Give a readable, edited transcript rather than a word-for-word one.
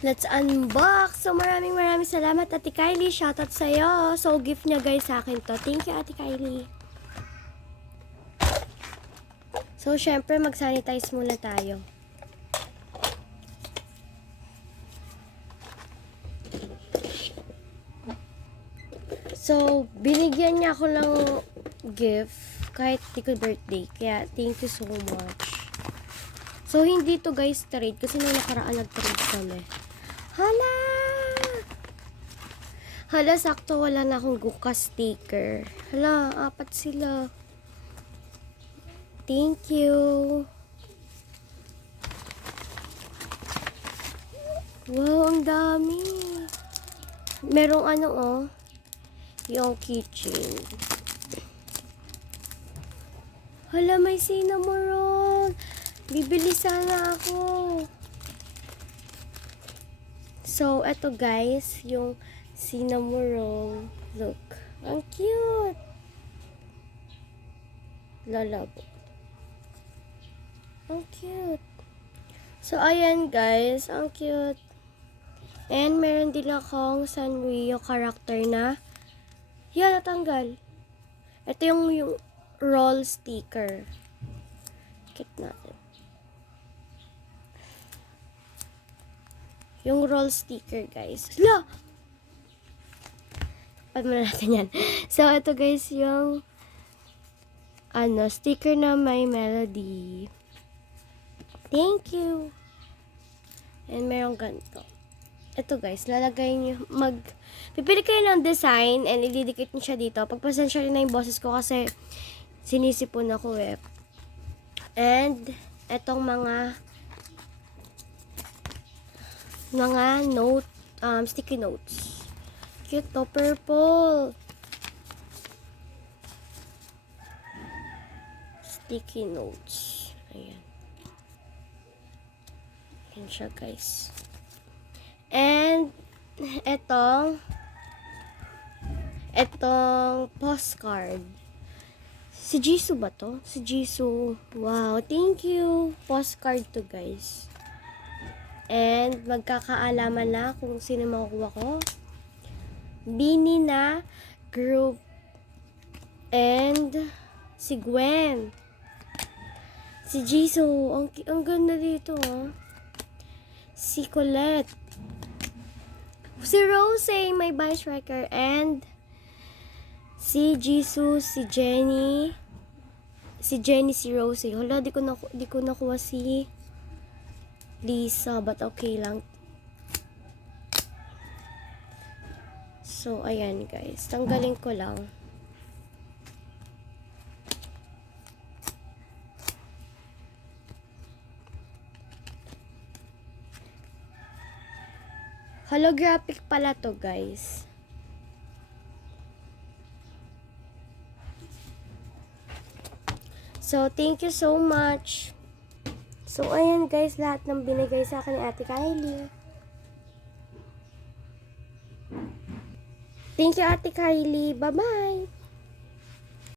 Let's unbox! So, maraming salamat, Ate Kylie. Shoutout sa'yo. So, gift niya guys sa akin to. Thank you, Ate Kylie. So, syempre, mag-sanitize muna tayo. So, binigyan niya ako ng gift kahit di ko birthday. Kaya, thank you so much. So, hindi to guys trade kasi nung nakaraan nag-trade kami. Hala! Hala, sakto wala na akong Guka sticker. Hala, 4 sila. Thank you. Wow, ang dami. Merong ano oh, yung keychain. Hala, may cinnamon roll. Bibili sana ako. So, eto guys, yung cinnamon roll. Look, ang cute. Lalabo. Ang cute. So, ayan guys, ang cute. And meron din akong Sanrio character na yan, natanggal. Ito yung roll sticker. Kit natin. Yung roll sticker, guys. Hala! Pad muna natin yan. So, ito guys, yung sticker na may melody. Thank you! And merong ganito. Ito guys, lalagay nyo, pipili kayo ng design and ididikit nyo siya dito. Pagpasensya rin na yung boses ko kasi sinisipon ako eh. And, etong mga note, sticky notes. Cute to, purple. Sticky notes. Ayan. Ayan siya guys. And, etong postcard. Si Jisoo ba to? Si Jisoo. Wow, thank you. Postcard to guys. And, magkakaalaman na kung sino makukuha ko. Bini na group. And, si Gwen. Si Jisoo. Ang ganda dito, ah. Si Colette. Si Rose, my vice striker. And, si Jisoo, si Jenny. Si Rose. Hala, di ko nakuha si Lisa, but okay lang. So, ayan guys. Tanggalin ko lang. Holographic pala to guys. So, thank you so much. So, ayan guys, lahat ng binigay sa akin ni Ate Kylie. Thank you, Ate Kylie. Bye-bye!